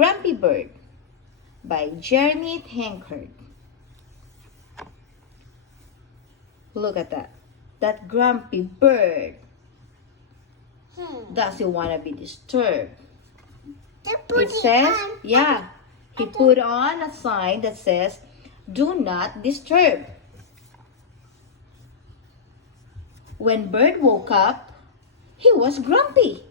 Grumpy Bird by Jeremy Tankard. Look at that. That grumpy bird doesn't want to be disturbed. It says, he put on a sign that says, "Do not disturb." When Bird woke up, he was grumpy.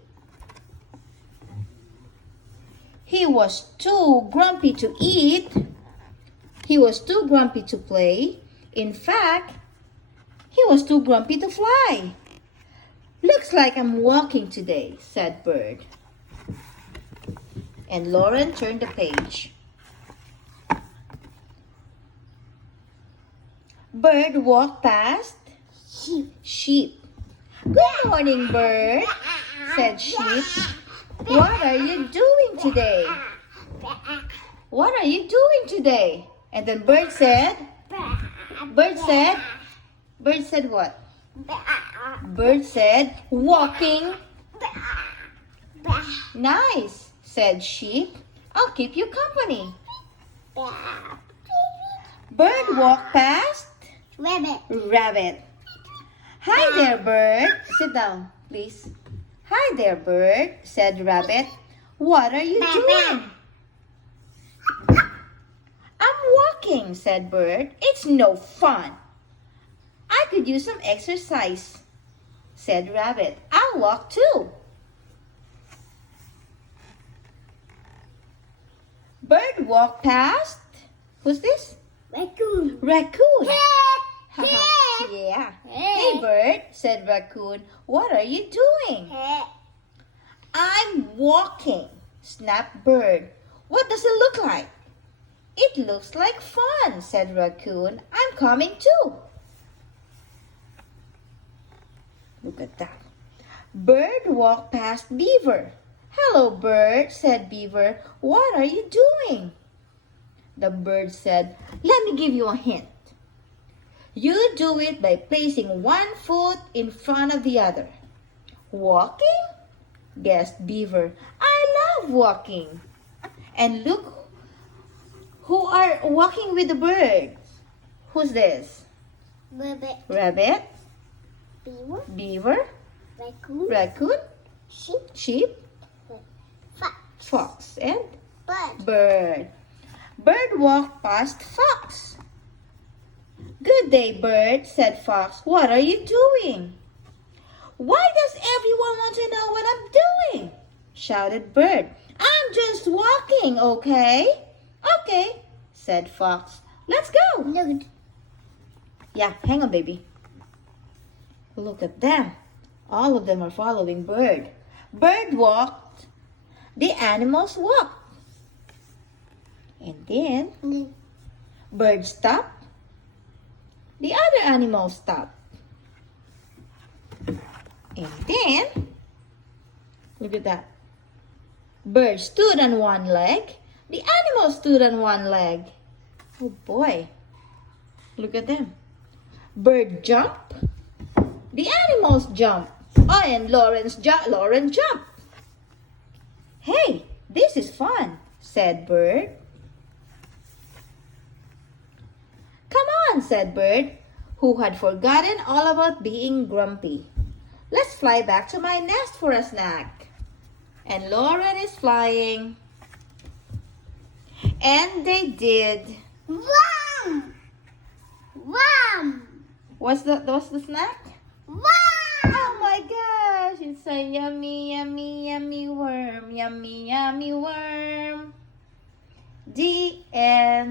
He was too grumpy to eat. He was too grumpy to play. In fact, he was too grumpy to fly. "Looks like I'm walking today," said Bird. And Lauren turned the page. Bird walked past sheep. "Good morning, Bird," said Sheep. "What are you doing today? What are you doing today?" And then Bird said what? Bird said, "Walking." "Nice," said Sheep. "I'll keep you company." Bird walked past Rabbit. "Hi there, Bird." "Sit down, please." "Hi there, Bird," said Rabbit. "What are you doing?" "I'm walking," said Bird. "It's no fun." "I could use some exercise," said Rabbit. "I'll walk too." Bird walked past, who's this? Raccoon. Yeah. "Hey, Bird," said Raccoon. "What are you doing?" "I'm walking," snapped Bird. "What does it look like?" "It looks like fun," said Raccoon. "I'm coming too." Look at that. Bird walked past Beaver. "Hello, Bird," said Beaver. "What are you doing?" The bird said, "Let me give you a hint. You do it by placing one foot in front of the other." "Walking?" guessed Beaver. "I love walking." And look who are walking with the bird. Who's this? Rabbit. Beaver. Raccoon. Sheep. Fox. And bird. Bird walked past Fox. "Good day, Bird," said Fox. "What are you doing?" "Why does everyone want to know what I'm doing?" shouted Bird. "I'm just walking, okay?" "Okay," said Fox. "Let's go." Yeah, hang on, baby. Look at them. All of them are following Bird. Bird walked. The animals walked. And then Bird stopped. The other animals stopped. And then, look at that. Bird stood on one leg. The animal stood on one leg. Oh boy. Look at them. Bird jumped. The animals jumped. Oh, and Lauren jumped. "Hey, this is fun," said Bird. "Come on," said Bird, who had forgotten all about being grumpy. "Let's fly back to my nest for a snack." And Lauren is flying. And they did. What's the snack? Oh my gosh, it's a yummy, yummy, yummy worm. Yummy, yummy worm. The end.